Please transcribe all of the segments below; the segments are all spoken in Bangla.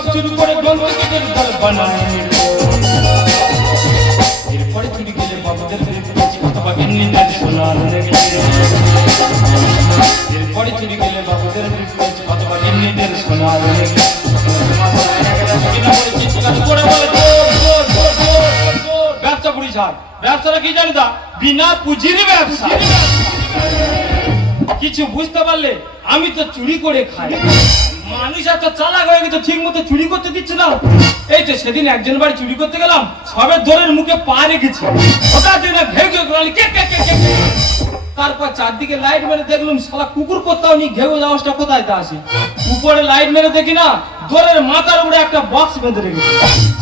সব চুরি করে গ্রন্থকের দল বানায় নিল। এরপরে চুরি গেলে বাবুদের অথবা গিন্নিদের সোনার লেগেছে। এরপরে চুরি গেলে বাবুদের অথবা গিন্নিদের সোনার লেগেছে। ব্যবসা পুরি ছাড়, ব্যবসাটা কি জানি তা বিনা পুঁজির ব্যবসা। কিছু বুঝতে পারলে আমি তো চুরি করে খাই। মানুষ এত চালাক হয়ে গেছে, ঠিক মতো চুরি করতে দিচ্ছে না। এই তো সেদিন একজন বাড়ি চুরি করতে গেলাম, সবে দোরের মুখে পা রেখেছি। ওটা ঘেউ ঘেউ করে কে কে কে কে। তারপর চারদিকে লাইট মেরে দেখলাম শালা কুকুর কোথাও নি, ঘেউ আওয়াজটা কোথায় তা আসে। উপরে লাইট মেরে দেখি না দোরের মাথার উপরে একটা বক্স বেঁধে রেখেছে।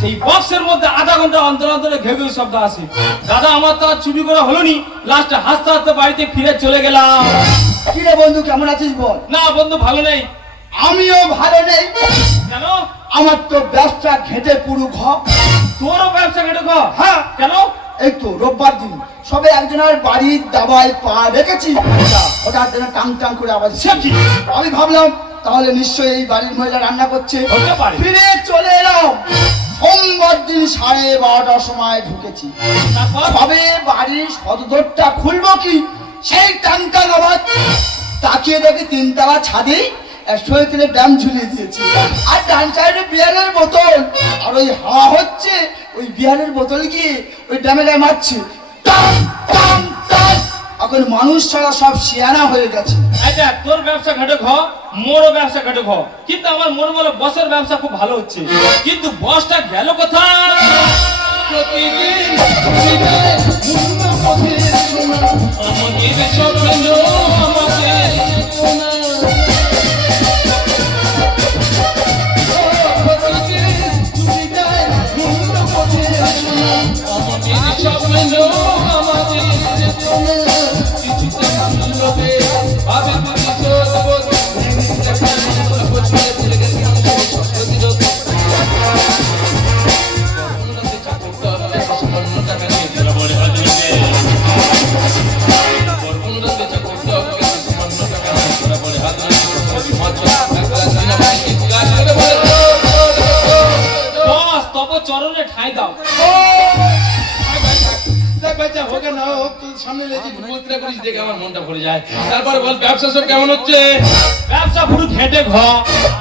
সেই বক্সের মধ্যে আধা ঘন্টা অন্তর অন্তরে ঘেউ ঘেউ শব্দ আসে। দাদা আমার তো আর চুরি করা হলো নি, লাস্টে হাসতে হাসতে বাড়িতে ফিরে চলে গেলাম। কি রে বন্ধু, কেমন আছিস বল? না বন্ধু ভালো নেই। আমিও ভালো নেই। কেন? আমার তো ব্যবসা ঘেটে পুরো ঘ। তোরও ব্যবসা ঘেটে ঘ? হ্যাঁ। কেন? এই তো রোববার দিন সবে একজনের বাড়ির দাবায় পা রেখেছি, ওটা যেন টাং টাং করে আওয়াজ। আমি ভাবলাম তাহলে নিশ্চয়ই এই বাড়ির মহিলা রান্না করছে। ফিরে চলে এলাম। সোমবার দিন 12:30টার সময় ঢুকেছি। তবে বাড়ির সদরটা খুলবো কি, সেই টাং টাং আওয়াজ। তাকিয়ে দেখি 3তলা ছাদে শরীরে ড্যাম ঝুলিয়ে দিয়েছি, আর ডান সাইডে বিয়ারের বোতল। আর ওই হাওয়া হচ্ছে, ওই বিয়ারের বোতল গিয়ে ওই ড্যামে গায়ে মারছে। এখন মানুষ ছাড়া সব শিয়ানা হয়ে গেছে। আচ্ছা তোর ব্যবসা ঘাটে ঘ, মোরও ব্যবসা ঘাটে ঘ, কিন্তু আমার মনে বলে বসের ব্যবসা খুব ভালো হচ্ছে। কিন্তু বসটা গেল কোথায়? প্রতিদিন চরণে ঠাঁই দাও। সামনে করিস দেখে আমার মনটা ভরে যায়। তারপরে বল ব্যবসা সব কেমন হচ্ছে? ব্যবসা পুরো ঘেটে ঘ।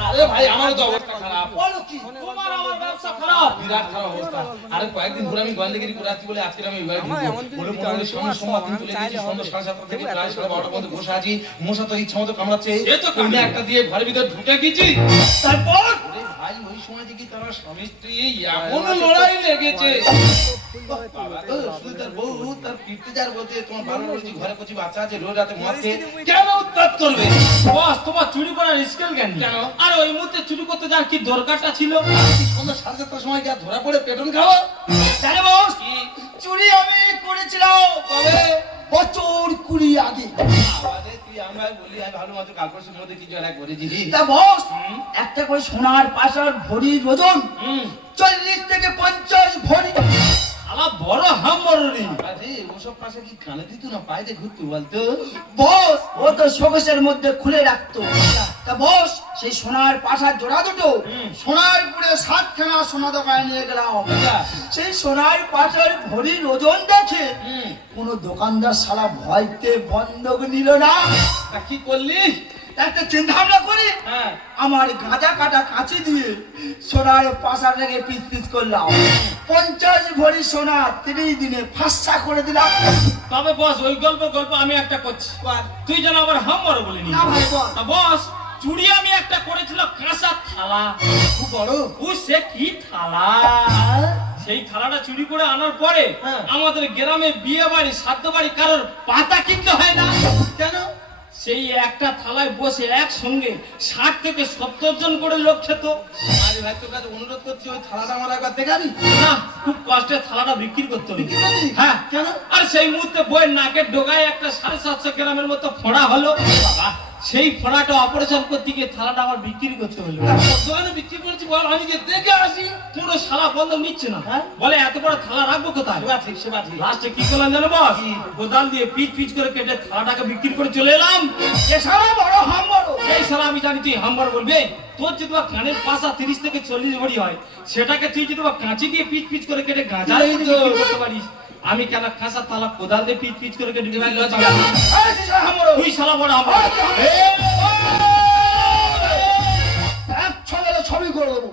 আরে ভাই আমারও তো অবস্থা খারাপ। বলো কি তোমার আমার ব্যবসা খারাপ? বিরাট খারাপ অবস্থা। আরে কয়েকদিন ধরে আমি গোয়ালদিগিরি করে আসছি বলে আজকে আমি এবারে সোমবার দিন চলে গেছি। সন্ধ্যা 7:30 থেকে প্রায় 12:30 পর্যন্ত বসে আছি। মশা তো ইচ্ছা মতো কামড়াচ্ছে। একটা দিয়ে ঘরের ভিতর ঢুকে গেছি। তারপর ভাই ওই সময় দেখি তারা স্বামী স্ত্রী এমনও লড়াই লেগেছে। তার বউ তার পিঠে যার বলতে তোমার ভালো রয়েছে, ঘরে কিছু বাচ্চা আছে, রোজ রাতে মারছে, কেন উৎপাত করবে? বস তোমার চুরি করার স্কেল জ্ঞান কেন? আর ওই মুহূর্তে চুরি করতে যাওয়ার কি দরকারটা ছিল? সন্ধ্যা 7:30টার সময় যা ধরা পড়ে পেটন খাওয়া। জানো বস, চুরি আমি করেছিলাম কবে? বছর 20 আগে। তুই আমায় বলি আমি ভালো মতো কাগজের মধ্যে কিছু একটা করেছি। তা বস একটা করে সোনার পাশার ভরির ওজন 40 থেকে 50 ভরি। আমার বড় হামররি। আরে ওসব পাশে কি কানে দিত না পায়ে ঘুরতো বলতো? বস ও তো শোকেসের মধ্যে খুলে রাখতো। তা বস সেই সোনার পাশার জোড়া দুটো সোনারপুরে 7খানা সোনা দোকানে নিয়ে গেলাম। সেই সোনার পাশার ভরির ওজন দেখে কোন দোকানদার শালা ভয়তে বন্ধক নিল না। কি করলি? একটা চিন্তা ভাবনা করি, আমার গাঁজা কাটা কাঁচি দিয়ে সোনার পাশা রেখে পিস পিস করলাম। 50 ভরি সোনা 30 দিনে ফাঁসা করে দিলাম। তবে বস ওই গল্প আমি একটা করছি, তুই যেন আবার হামর বলে নি। বস চুরি আমি একটা করেছিল কাঁচা থালা, খুব বড়। সে কি থালা! সেই থালাটা চুরি করে আনার পরে আমাদের গ্রামে বিয়ে বাড়ি শ্রাদ্ধ বাড়ি কারোর পাতা কিনতে হয় না। কেন? সেই একটা থালায় বসে একসঙ্গে 60 থেকে 70 জন করে লোক খেত। আরে ভাই তোর কাছে অনুরোধ করছি ওই থালাটা আমার একবার দেখাবি না? খুব কষ্টে থালাটা বিক্রি করতে হবে। হ্যাঁ কেন? আর সেই মুহূর্তে বইয়ের নাকের ডোগায় একটা 750 গ্রামের মতো ফোড়া হলো। বাবা সেই ফোড়াটা অপারেশন করতে গিয়ে থালাটা আমার বিক্রি করতে হলো। দোকানে বিক্রি করেছি বল, আমি যে দেখে আসি। পুরো সারা বন্ধ নিচ্ছে না, হ্যাঁ? বলে এত বড় থালা রাখবো কোথায়? সেবা ঠিক, সেবা ঠিক। লাস্টে কি করলাম জানো বস? কোদাল দিয়ে পিচ পিচ করে কেটে থালাটাকে বিক্রি করে চলে এলাম। এ সারা বড় হাম্বড়। এই সালা আমি জানি তুই হাম্বার বলবে। তোর যদি বা কানের পাশা 30 থেকে 40 ভরি হয়, সেটাকে তুই যদি বা কাঁচি দিয়ে পিচ পিচ করে কেটে গাঁজা দিয়ে বিক্রি করতে পারিস, আমি কেন কাঁচা থালা কোদাল দিয়ে পিচ পিচ করে কেটে বিক্রি করতে পারি? এই যে সারা হাম্বড়। তুই সালা বড় হাম্বার। এক ছলে ছবি করে দেবো।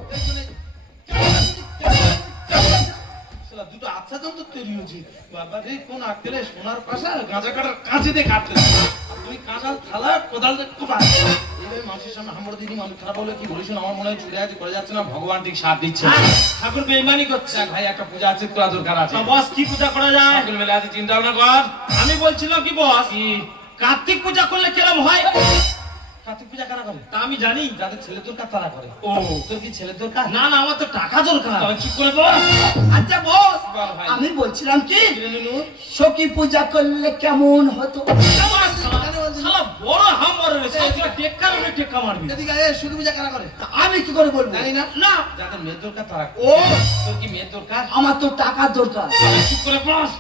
শালা দুটো আচ্ছা যন্ত্র তৈরি হয়েছে। বাবা রে, কোন আক্কেলে সোনার পাশা গাঁজা কাটার কাঁচি দিয়ে কাটতে। তুমি কাঁচাল থালা কোদাল দিয়ে কোপাস। এই মানুষের সামনে হামড় দিদি মানুষ খারাপ হলে কি বলিস? আমার মনে হয় চুড়ে আছে করে যাচ্ছে না, ভগবান ঠিক সাথ দিচ্ছে। ঠাকুর বেঈমানি করছে। দেখ ভাই, একটা পূজা আছে, তোরা দরকার আছে। তা বস কি পূজা করা যায়? সকল মিলে আছে, চিন্তা ভাবনা কর। আমি বলছিলাম কি বস, কার্তিক পূজা করলে কেরম হয়? কার্তিক পূজা কারা করে? তা আমি জানি। যাদের ছেলে দরকার তারা করে। ও, তোর কি ছেলে দরকার? না না, আমার তো টাকা দরকার। তবে চুপ করে বল। আচ্ছা বস, বল ভাই। আমি বলছিলাম কি কিরে নুনু? সখী পূজা করলে কেমন হতো? শালা বড় হাম্বার রে, সাথে টেক্কা রে, টেক্কা মারবি। এদিকে আয়, সখী পূজা কারা করে? আমি কি করে বলবো? জানি না। না, যাদের মেয়ের দরকার তারা করে। ও, তোর কি মেয়ের দরকার? আমার তো টাকার দরকার। তবে চুপ করে বস।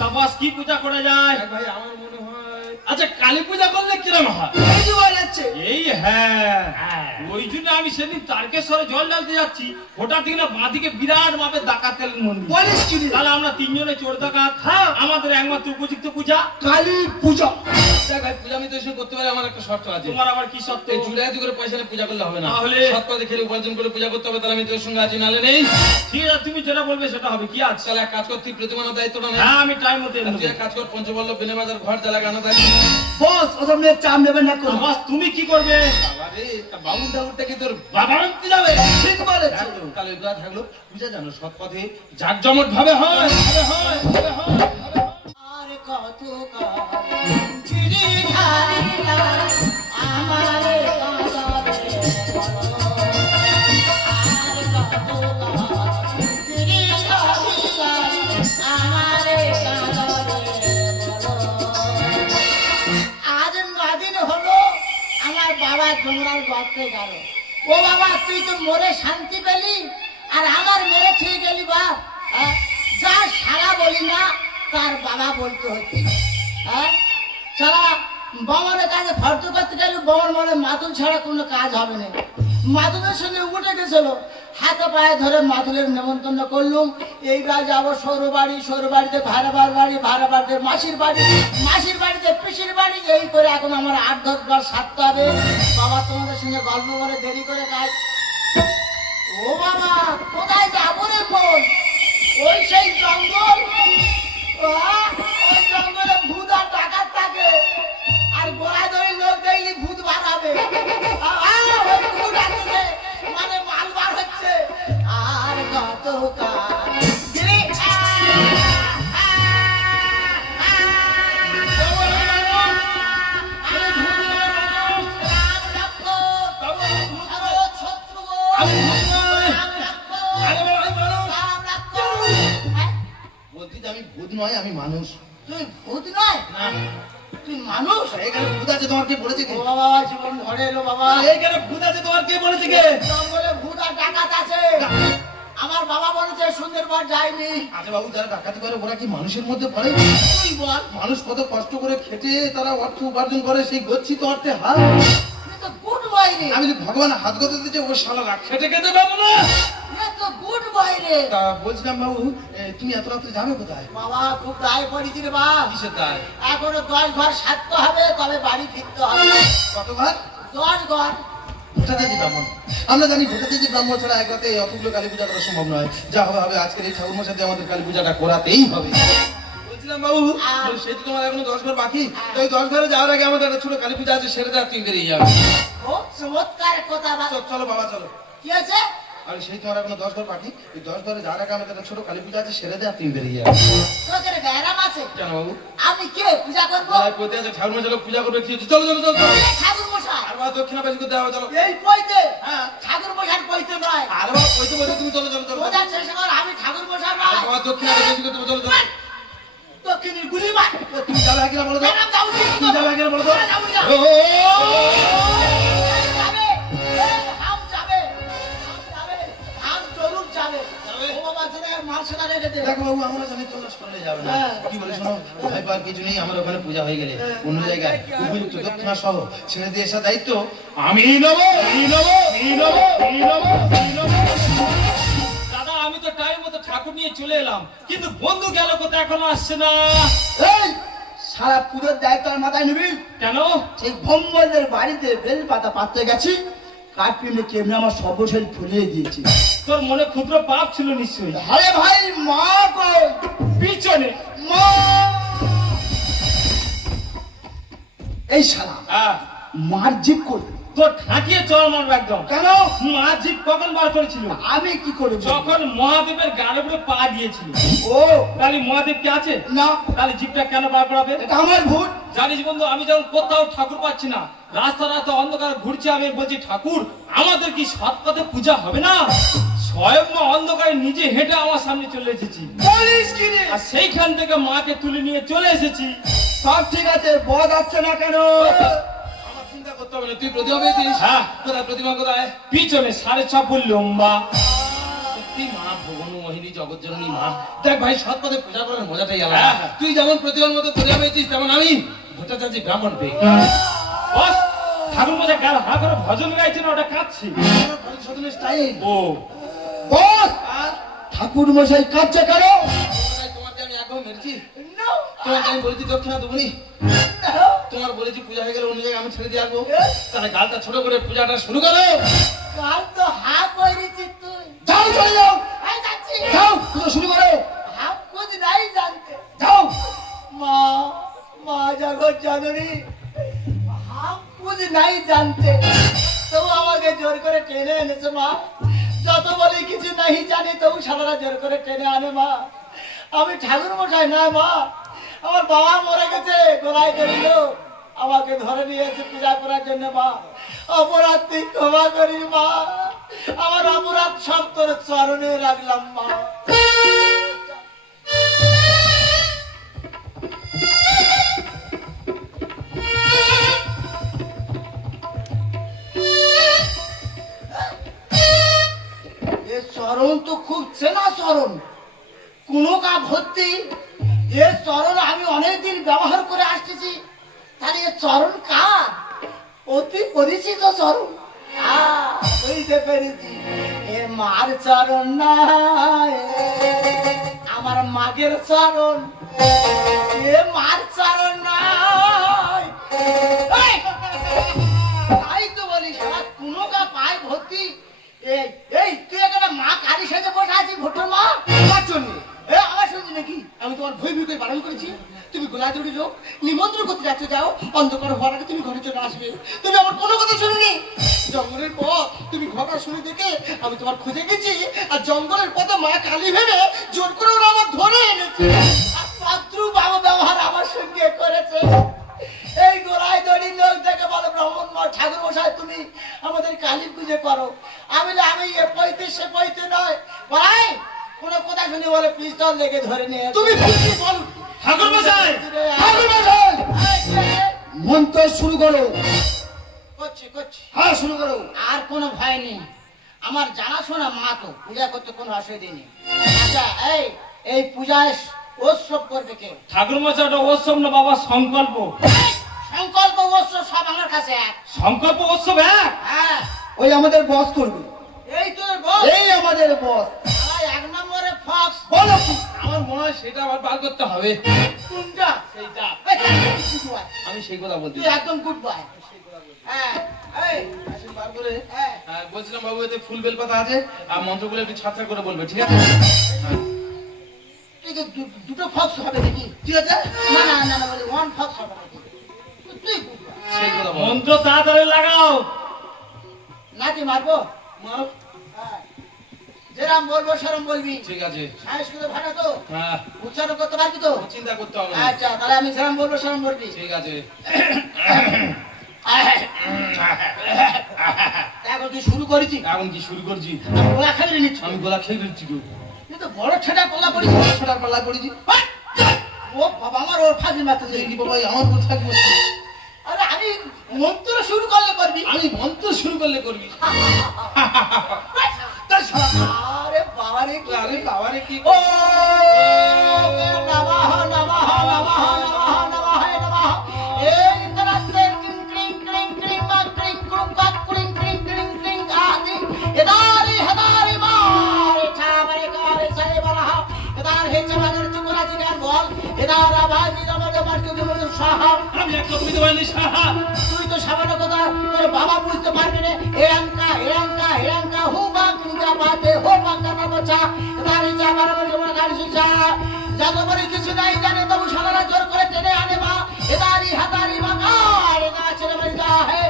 তা বস কি পূজা করা যায়? দেখ ভাই, আমার মনে হয় আচ্ছা, কালী পূজা করলে কিরম হয়? এই যে বলে যাচ্ছে। এই হ্যাঁ, ওই জন্য আমি সেদিন তারকেশ্বরে জল ঢালতে যাচ্ছি, হঠাৎ থেকে না বাঁদিকে বিরাট মাপের ডাকাত এলেন মন্দির। বলিস কি রে? তাহলে আমরা তিনজনে চোর ডাকাত। হ্যাঁ। আমাদের একমাত্র উপযুক্ত পূজা কালী পূজা। দেখ ভাই, পূজা আমি তো এসে করতে পারি, আমার একটা শর্ত আছে। তোমার আবার কি সত্য? এই চুড়ে করে পয়সা নিয়ে পূজা করলে হবে না। তাহলে? সৎ পথে খেলে উপার্জন করে পূজা করতে হবে। তাহলে আমি তোর সঙ্গে আছি, নালে নেই। ঠিক আছে, তুমি যেটা বলবে সেটা হবে। কি আছে? তাহলে এক কাজ কর, তুই প্রতিমানের দায়িত্বটা নে। হ্যাঁ, আমি টাইম মতো এনে তুই দেবো। এক কাজ কর, পঞ্চবল্লভ বেনে বাজার ঘর জ্বালা গানা দায়িত্ব। বস, ওসব নিয়ে চাপ নেবেন না তা কোনো। বস তুমি কি করবে? বাবা রে, তা বামুন ঠাকুরটা কি তোর বাবা আনতে যাবে? ঠিক বলেছে। তাহলে ওই কথা থাকলো, পূজা জানো সৎ পথে জাকজমট ভাবে হয়। আর কত কাল চিড়ি ধারিলা আমারে কাঁদাবে বলো। আর কত কাল চিড়ি ধারিলা আমারে কাঁদাবে বলো। আজ 9 দিন হলো আমার বাবা জমরার গর্তে গেল। ও বাবা, তুই তো মরে শান্তি পেলি, আর আমার মেরে ছুঁয়ে গেলি বাপ। হ্যাঁ? যা সারা বলি না, তার বাবা বলতে হচ্ছে। হ্যাঁ, সারা বাবানের কাছে ফর্দ করতে গেলে বাবার মনে মাতুল ছাড়া কোনো কাজ হবে না। মাতুলের সঙ্গে উঠে গেছিল, হাতে পায়ে ধরে মাতুলের নেমন্তন্ন করলুম। এইবার যাবো সৌরবাড়ি, সৌরবাড়িতে ভাড়াবার বাড়ি, ভাড়াবাড়িতে মাসির বাড়ি, মাসির বাড়িতে পিসির বাড়ি। এই করে এখন আমার 8-10 বার সারতে হবে। বাবা, তোমাদের সঙ্গে গল্প করে দেরি করে কাজ। ও বাবা, কোথায় যাবো রে বোন? ওই সেই জঙ্গল। ওই জঙ্গলে ভূত আর ডাকাত থাকে, আর গোড়ায় ধরে লোক দেখলি ভূত বার হবে। ওই ভূত আসছে, মানে মাল বার হচ্ছে। আর কত কাল গিরি, বলছি যে আমি ভূত নয়, আমি মানুষ। তুই ভূত নয়, না, তুই মানুষ। এখানে ভূত আছে, তোমার কে বলেছে কে? ও বাবা, জীবন ঘরে এলো বাবা। এখানে ভূত আছে, তোমার কে বলেছে কে? জঙ্গলে ভূত আর ডাকাত আছে। আমার বাবা বলেছে সুন্দরবন যায়নি। আরে বাবু, যারা ডাকাতি করে ওরা কি মানুষের মধ্যে পড়ে? তুই বল, মানুষ কত কষ্ট করে খেটে তারা অর্থ উপার্জন করে, সেই গচ্ছিত অর্থে হাত। তুই তো গুড বয় রে। আমি যদি ভগবান হাত গতে দিতে, ও শালা খেটে খেতে পারবো না। এ তো গুড বয় রে। তা বলছিলাম বাবু, তুমি এত রাত্রে যাবে কোথায়? বাবা, খুব দায় পড়েছি রে বাবা। কিসের দায়? এখনো 10 ঘর সারতে হবে, তবে বাড়ি ফিরতে হবে। কত ঘর? 10 ঘর। ভূতাচার্য ব্রাহ্মণ। আমরা জানি ভূতাচার্য ব্রাহ্মণ ছাড়া এক রাতে অতগুলো কালী পূজা করা সম্ভব নয়। যা হবে হবে, আজকের এই ঠাকুর মশাই দিয়ে আমাদের কালী পূজাটা করাতেই হবে। বলছিলাম বাবু, সেই তো তোমার এখনো 10 ঘর বাকি। তো ওই 10 ঘরে যাওয়ার আগে আমাদের একটা ছোট কালী পূজা আছে, সেরে যা তুই বেরিয়ে যাবে। ও চমৎকার কথা বাবা। চলো বাবা, চলো। কি আছে? আর সেই তোমার এখনো 10 ঘর বাকি। ওই 10 ঘরে যাওয়ার আগে আমাদের একটা ছোট কালী পূজা আছে, সেরে যা তুই বেরিয়ে যাবে। তোদের ব্যারাম আছে? কেন বাবু? আমি কে পূজা করবো? কইতে আছে ঠাকুর মশাই পূজা করবে, কি হচ্ছে? চলো চলো চলো চলো। ঠাকুর মশাই আর বাবা দক্ষিণা বেশি করতে হবে, চলো। এই পইতে? হ্যাঁ। ঠাকুর মশাই পইতে নয়। আর বাবা কইতে বলতে তুমি চলো চলো চলো। বোঝার চেষ্টা কর, আমি ঠাকুর মশাই আর নয়। বাবা দক্ষিণা বেশি করতে হবে, চলো চলো। দক্ষিণের গুলি মার। তুমি যাবে কিনা বলো তো? ব্যারাম যাও, যাবে কেন বলো তো? দেখো বাবু, আমরা জানি তোমরা সরলে যাবে না। কি বলে শোনো, ভয় পাওয়ার কিছু নেই। আমার ওখানে পূজা হয়ে গেলে অন্য জায়গায় উপযুক্ত দক্ষিণা সহ ছেড়ে দিয়ে এসে দায়িত্ব আমি নেব। দাদা আমি তো টাইম মতো ঠাকুর নিয়ে চলে এলাম, কিন্তু বন্ধু গেল কোথায়, এখনো আসছে না। এই সারা পুজোর দায়িত্ব আর মাথায় নিবি কেন? সেই ভম্বলদের বাড়িতে বেল পাতা পাততে গেছি, কাঠ পিমড়ে কেমনি আমার সর্বশরীর ফুলিয়ে দিয়েছি। তোর মনে ক্ষুদ্র পাপ ছিল নিশ্চয়ই। আরে ভাই, মা কই? পিছনে। মা! এই শালা মার জিপ করবে, তোর ঠাকিয়ে চল মারবো একদম। কেন? মা জিপ কখন বার করেছিল? আমি কি করব? যখন মহাদেবের গাড়ে উপরে পা দিয়েছিল। ও তাহলে মহাদেব কি আছে না, তাহলে জিপটা কেন বার করাবে? এটা আমার ভুল। জানিস বন্ধু, আমি যখন কোথাও ঠাকুর পাচ্ছি না, রাস্তা রাস্তা অন্ধকার ঘুরছে, আমি বলছি ঠাকুর আমাদের কি সৎ পথে পূজা হবে না? স্বয়ং মা অন্ধকারে নিজে হেঁটে আমার সামনে চলে এসেছি, বলিস কি রে? আর সেইখান থেকে মাকে তুলে নিয়ে চলে এসেছি। সব ঠিক আছে, বদ আসছে না কেন? আমার চিন্তা করতে হবে না, তুই প্রতিমা পেয়েছিস? হ্যাঁ। কোথায় প্রতিমা, কোথায়? পিছনে 6.5 ফুট লম্বা। সত্যি মা ভগবান মোহিনী জগৎ জননী মা। দেখ ভাই, সৎ পথে পূজা করার মজাটাই আলাদা। হ্যাঁ। তুই যেমন প্রতিমার মতো প্রতিমা পেয়েছিস, তেমন আমি ভট্টাচার্য ব্রাহ্মণ পেয়ে বস, ঠাকুর মধ্যে গাল হা করে ভজন গাইছে না, ওটা কাঁদছি। স্টাইল। ও বস, ঠাকুর মশাই কাজটা করো। তোমাকে আমি একবার মেরেছি? তোমাকে আমি বলেছি দক্ষিণা দেবনি? তোমার বলেছি পূজা হয়ে গেলে অন্য জায়গায় আমি ছেড়ে দিয়ে আসবো। তাহলে গালটা ছোট করে পূজাটা শুরু করো। কাল তো হা কইরিছি তুই। যাও, চলে যাও। এই যাচ্ছি। যাও, পুজো শুরু করো। হাম কুছ নাই জানতে। যাও। মা, মা জগৎ জননী, হাম কুছ নাই জানতে, তো আমাকে জোর করে টেনে এনেছে মা। যত বলি কিছু নাই জানি, তবু সারারা জোর করে টেনে আনে মা। আমি ঠাকুর মশাই না মা, আমার বাবা মরে গেছে, গোলায় ধরিল, আমাকে ধরে নিয়েছে পূজা করার জন্য মা। অপরাধ তুই ক্ষমা করিস মা, আমার অপরাধ সব তোর চরণে রাখলাম মা। এ চরণ তো খুব চেনা চরণ, কোনো কা ভর্তি। এ চরণ আমি অনেকদিন ব্যবহার করে আসতেছি, তাহলে এ চরণ কার? অতি পরিচিত চরণ। বুঝতে পেরেছি, এ মার চরণ না, আমার মাগের চরণ। এ মার চরণ নয়। তাই তো বলি, সারা কোনো কা পায় ভর্তি। এই তুই এখানে মা কালী সেজে বসে আছিস, ভোটার মা আমার জন্য। আমার শুনছি নাকি আমি তোমার ভয় ভয় করে বারণ করেছি? তুমি গোলাজুড়ি লোক নিমন্ত্রণ করতে যাচ্ছ, যাও, অন্ধকার হওয়ার আগে তুমি ঘরে চলে আসবে। তুমি আমার কোনো কথা শুনিনি। জঙ্গলের পথ তুমি ঘটনা শুনে দেখে আমি তোমার খুঁজে গেছি, আর জঙ্গলের পথে মা কালী ভেবে জোর করে ওরা আমার ধরে এনেছে। আর পাত্রু বাবা ব্যবহার আমার সঙ্গে করেছে। এই গোড়ায় দড়ি লোক দেখে বলো, ব্রাহ্মণ মা ঠাকুর মশাই তুমি আমাদের কালী পুজো করো। আমি এ পইতে সে পইতে নয় ভাই, কোনো কথা শুনে বলে পিস্তল লেগে ধরে নিয়ে। তুমি বল ঠাকুর মশাই, ঠাকুর মশাই, মন্ত্র শুরু করো। করছি, হ্যাঁ শুরু করো। আর কোনো ভয় নেই, আমার জানাশোনা মা তো, পূজা করতে কোনো অসুবিধা নেই। আচ্ছা, এই পূজায় উৎসব করবে কে? ঠাকুর মশাই, ওটা উৎসব না বাবা, সংকল্প। সংকল্প উৎসব সব আমার কাছে এক। সংকল্প উৎসব এক? হ্যাঁ, ওই আমাদের বস করবে। এই তোর বস? এই আমাদের বস। এক নম্বরে ফক্স। বলো কি? আমার মনে হয় সেটা আবার বার করতে হবে। কোনটা? সেইটা। আমি সেই কথা বলছি। তুই একদম গুড বয়। হ্যাঁ, এই আসুন বার করে। হ্যাঁ, বলছিলাম বাবু, এতে ফুল বেল পাতা আছে, আর মন্ত্রগুলো একটু ছাত্রা করে বলবে, ঠিক আছে? তুই দুটো ফক্স হবে নাকি? ঠিক আছে? না না না না, বলি ওয়ান ফক্স হবে নাকি? তুই সেই কথা বল। মন্ত্র তাড়াতাড়ি লাগাও। নাকি মারবো? মারো। হ্যাঁ, যেরাম বলবো সেরম বলবি। ঠিক আছে। সংস্কৃত ভাষা তো হ্যাঁ, উচ্চারণ করতে পারবি তো? চিন্তা করতে হবে না। আচ্ছা, তাহলে আমি যেরাম বলবো সেরম বলবি। ঠিক আছে। এখন তুই শুরু করেছি? এখন কি শুরু করছি? গোলা খেলে নিচ্ছি। আমি গোলা খেয়ে দিচ্ছি। তুই তো বড় ছেটা পাল্লা পড়িস। ছোটার পাল্লা করেছি। ও বাবা, আমার ওর ফাঁকি মারতে কি বাবা, আমার কোথায় আমি মন্ত্র শুরু করলে করবি? আমি মন্ত্র শুরু করলে করবি। আরে বাবা রে, আরে বাবা রে, কি ও নমঃ নমঃ নমঃ নমঃ নমঃ নমঃ। এই তরাতে ক্লিং ক্লিং ক্লিং ক্লিং মা ক্লিং ক্লুং কা ক্লিং ক্লিং ক্লিং ক্লিং আদি এদারি হদারি মার ছাবারে কারে সারে বলা এদার হে চামাগের চুকরা জিগার বল এদার আবাজি আমাদের মারকে দিবর সাহা। আমি এক লোক বুঝতে পারিনি সাহা। তুই তো সামান্য কথা তোর বাবা বুঝতে পারবি না। এরাঙ্কা এরাঙ্কা এরাঙ্কা হু বা কিংবা বাতে হো বাঙ্গা না বচা এদারি যাবার বলে গাড়ি সুজা জাগবরে কিছু নাই জানে তবু সারা জোর করে টেনে আনে মা এদারি হাতারি বাগার না ছেড়ে মারি যা হে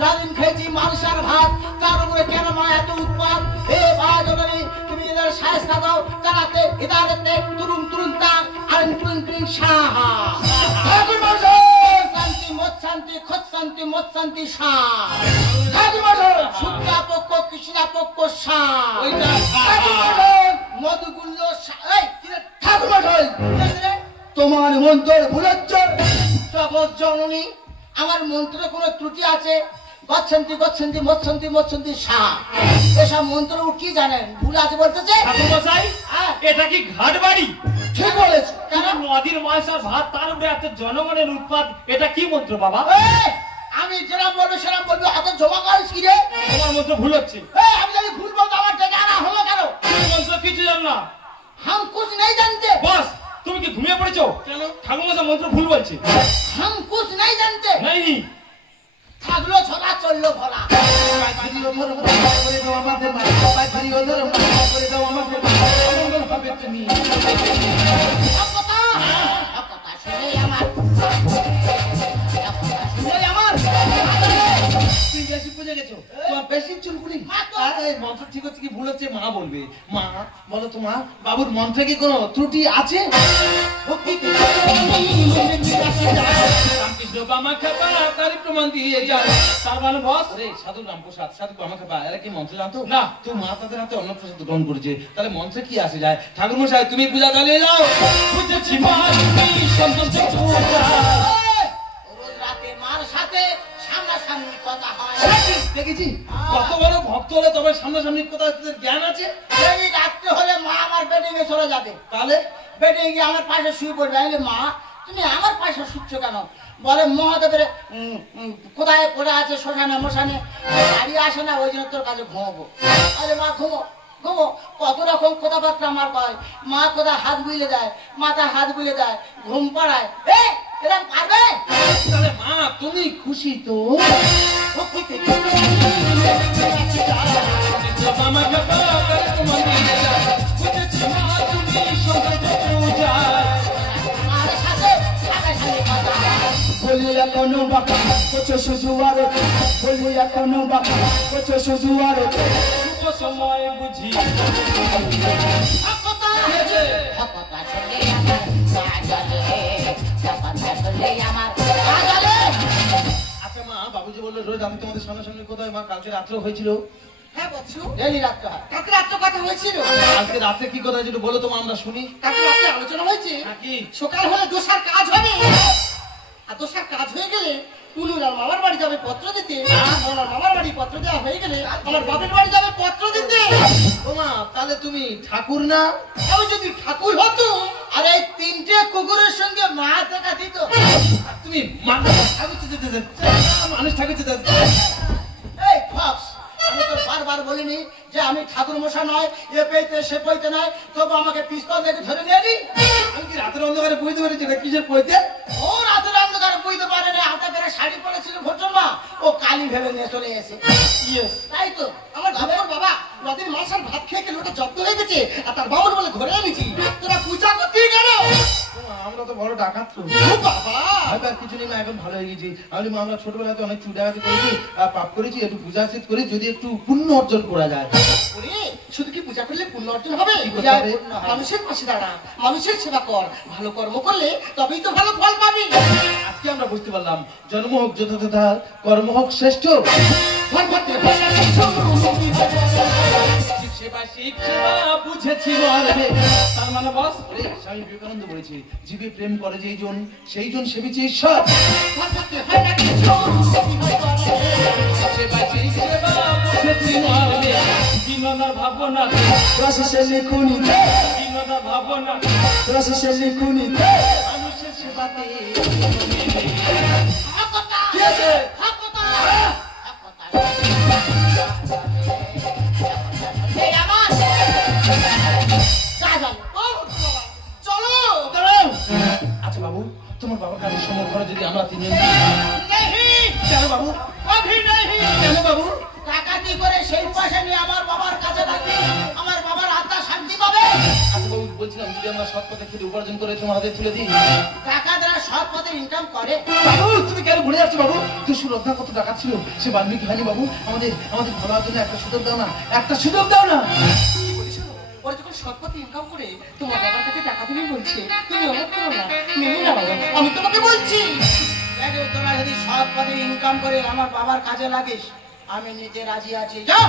জানিন খেয়েছি মালসার ভাত তার উপরে কেন মা এত উৎপাদ হে বাজবনি তুমি এদের শায়েস্তা দাও তারাতে এদারেতে তুরুম তুরুম তা আর ক্লিং ক্লিং সাহা। ঠাকুর মশাই শান্তি মত শান্তি খোদ শান্তি মত শান্তি শাহ। ঠাকুর মশাই শুক্লা পক্ষ কৃষ্ণা পক্ষ শাহ। ওইটা ঠাকুর মশাই মধুগুল্ল শাহ। এই ঠাকুর মশাই তোমার মন্ত্র ভুল হচ্ছে। জগৎ জননী আমার মন্ত্রে কোনো ত্রুটি আছে? গচ্ছন্তি গচ্ছন্তি মৎসন্তি মৎসন্তি শাহ এসব মন্ত্র কি জানেন ভুল আছে বলতেছে? ঠাকুর মশাই, এটা কি ঘাট বাড়ি? ঠিক বলেছ। কেন নদীর মাছ আর ভাত, তার উপরে এত জনগণের উৎপাদ, এটা কি মন্ত্র বাবা? আমি যেরাম বলবো সেরাম বলবো, হাতে জমা করিস কি রে? তোমার মন্ত্র ভুল হচ্ছে। আমি যদি ভুল বলতো আমার ডেকে আনা হলো কেন? তুমি মন্ত্র কিছু জান না। হাম কুছ নেই জানতে। বস, তুমি কি ঘুমিয়ে পড়েছো? কেন? ঠাকুর মশাই মন্ত্র ভুল বলছে। হাম কুছ নেই জানতে। নাই থাকলো ছড়া চললো ভরা। তুমি কথা শুনে আমার বেশি বুঝে গেছো, তোমার বেশি চুলকুলি। এই মন্ত্র ঠিক হচ্ছে কি ভুল হচ্ছে মা বলবে। মা বলো তো মা, বাবুর মন্ত্রে কি কোনো ত্রুটি আছে? রামকৃষ্ণ বামা খাপা তারই প্রমাণ দিয়ে যায়। তার মানে বস, আরে সাধু রামপ্রসাদ, সাধু বামা খাপা, এরা কি মন্ত্র জানতো না? তো মা তাদের হাতে অন্নপ্রসাদ গ্রহণ করেছে, তাহলে মন্ত্রে কি আসে যায়? ঠাকুর মশাই তুমি পূজা চালিয়ে যাও। বুঝেছি মা, তুমি সন্তুষ্ট পূজা। রোজ রাতে মার সাথে সামনাসামনি কথা হয়। দেখেছি কত বড় ভক্ত হলে তবে সামনাসামনি কথা জ্ঞান আছে। এই রাত্রে হলে মা আমার বেডে গিয়ে চলে যাবে। তাহলে বেডে গিয়ে আমার পাশে শুয়ে পড়বে। আইলে মা তুমি আমার পাশে শুচ্ছ কেন? বলে মহাদেবের কোথায় পড়ে আছে শ্মশানে মশানে, বাড়ি আসে না, ওই জন্য তোর কাছে ঘুমাবো। আরে মা ঘুমো ঘুমো। কত রকম কথাবার্তা আমার কয়। মা কোথায় হাত বুলে দেয়, মাথায় হাত বুলে দেয়, ঘুম পাড়ায়। এরকম পারবে? তাহলে মা তুমি খুশি তো? বামা খাপা তারই প্রমাণ দিয়ে যায়। বুঝেছি মা, তুমি সন্তুষ্ট পূজা। মার সাথে সামনাসামনি কথা হয়। বলি এখনো বাঁকা করছো শুধু আর বলি এখনো বাঁকা করছো শুধু আর শুভ সময় বুঝি কথা শুনলে আমার কাজলে, কথা শুনলে আমার কাজলে। আচ্ছা মা, বাবুজি বললো রোজ আমি তোমাদের সামনাসামনি কোথায়, মা কালকে রাত্রে হয়েছিল? হ্যাঁ বলছো ডেলি রাত্রে হয়। কালকে রাত্রে কথা হয়েছিল। আজকে রাত্রে কি কথা হয়েছিল বলো তো মা, আমরা শুনি। কালকে রাত্রে আলোচনা হয়েছে নাকি? সকাল হলে দোষার কাজ হবে, আর দোষার কাজ হয়ে গেলে টুনুরার মামার বাড়ি যাবে পত্র দিতে, আমার মামার বাড়ি পত্র দেওয়া হয়ে গেলে আমার বাপের বাড়ি যাবে পত্র দিতে। ও মা, তাহলে তুমি ঠাকুর না? আমি যদি ঠাকুর হতো আর এই তিনটে কুকুরের সঙ্গে মা দেখা দিত। তুমি মানুষ ঠাকুর মানুষ ঠাকুর। এই ফক্স, আমি তো বারবার বলিনি যে আমি ঠাকুর মশা নয়, এ পেইতে সে পইতে নয়, তবু আমাকে পিস্তল দেখে ধরে নিয়ে নি। আমি কি রাতের অন্ধকারে বুঝতে পেরেছি না কিসের পইতে? ও রাতের অন্ধকারে বুঝতে পারে না, হাতে করে শাড়ি পরেছিল ঘটন মা, ও কালি ভেবে নিয়ে চলে এসে। তাই তো আমার বাবার বাবা রাতের মাসার ভাত খেয়ে গেলে ওটা জব্দ হয়ে গেছে, আর তার বাবার বলে ধরে এনেছি। তোরা পূজা করতে গেল? আমরা তো বড় ডাকাত তো। বাবা আর কিছু নেই মা, এখন ভালো হয়ে গেছি। আমি মা, আমরা ছোটবেলাতে অনেক চুরি ডাকাতি করেছি আর পাপ করেছি, একটু পূজা শীত করি যদি একটু পুণ্য অর্জন করা যায়। ওরে শুধু কি পূজা করলে পুণ্য অর্জন হবে? কি করতে হবে? মানুষের পাশে দাঁড়া, মানুষের সেবা কর, ভালো কর্ম করলে তবেই তো ভালো ফল পাবি। আজকে আমরা বুঝতে পারলাম জন্ম হোক যথাযথা, কর্ম হোক শ্রেষ্ঠ। শিব সেবা বুঝেছি চিনবে। তার মানে বস স্বামী বিবেকানন্দ বলেছে, জীবে প্রেম করে যেই জন সেই জন সেবিছে ঈশ্বর। চিননার ভাবনা, রসে লিখুনি, চিননার ভাবনা, রসে লিখুনি। মানুষের সেবাতে কি আছে? আচ্ছা বাবু, তোমার বাবার কাজের সময় করে যদি আমরা তিনজন কেন বাবু? কেন বাবু? টাকাতি করে সেই পয়সা নিয়ে আমার বাবার কাছে রাখবি, আমার বাবার আত্মা শান্তি পাবে। আচ্ছা বাবু, বলছিলাম যদি আমরা সৎ পথে খেতে উপার্জন করে তোমার হাতে তুলে দিই। টাকা দ্বারা সৎ পথে ইনকাম করে। বাবু তুমি কেন ভুলে যাচ্ছ বাবু? দুশো রত্না কত টাকা ছিল সে বাল্মীকি হয়নি বাবু? আমাদের আমাদের ভাবার জন্য একটা সুযোগ দাও না, একটা সুযোগ দাও না। ওরা যখন সৎ পথে ইনকাম করে তোমার বাবার কাছে টাকা দিবি বলছে, তুমি অবাক করো না, মেনে না বাবা, আমি তোমাকে বলছি। দেখো তোরা যদি সৎ পথে ইনকাম করে আমার বাবার কাজে লাগিস, আমি নিতে রাজি আছি। যাও।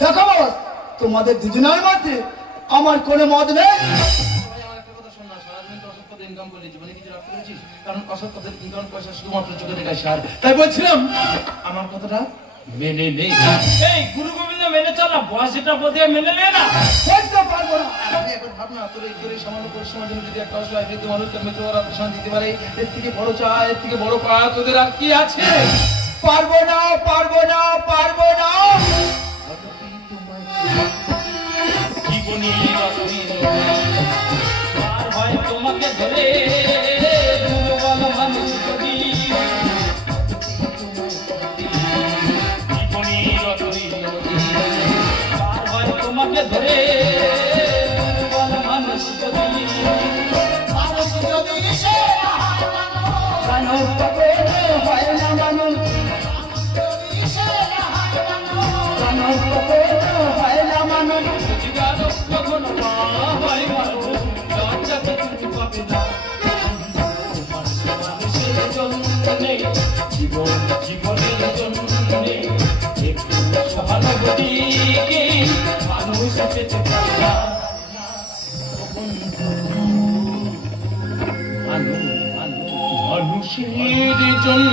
দেখো বস, তোমাদের দুজনের মধ্যে আমার কোনো মত নেই। সবাই আমার একটা কথা শোন না, সারাদিন তো অসৎ পথে ইনকাম করলে জীবনে কিছু রাখতে পেরেছিস? কারণ অসৎ পথে ইনকাম পয়সা শুধুমাত্র চোখে দেখা সার। তাই বলছিলাম আমার কথাটা মেনে নেই। এই গুরু গোবিন্দ মেনে চল না, বস যেটা বলতে মেনে নে না। বুঝতে পারবো না। আমি একবার ভাবনা তোর এই তোর এই সামান্য পরিশ্রমের জন্য যদি একটা অসহায় বৃদ্ধ মানুষ তার মৃত্যু ওরা শান্তি দিতে পারে, এর থেকে বড় চায়, এর থেকে বড় পাওয়া তোদের আর কি আছে? পারবো না, পারবো না, পারবো না। জীবনী রতনী আর হয় তোমাকে ধরে দুর্বল মানুষ যদি। জীবনী রতনী আর হয় তোমাকে ধরে দুর্বল মানুষ যদি। মানুষ যদি সে হার মানো, কানো পকড়ে হয় না মানুষ, মানুষ যদি সে হার মানো, কানো পকড়ে হয় না মানুষ। রোজগার কখনো না হয় মানুষ, লজ্জা কিছু পাবে না। মানুষের জন্যে জীবন, জীবনের জন্যে একটু সহানুভূতিকে মানুষ পেতে পারে না। মানুষের জন্য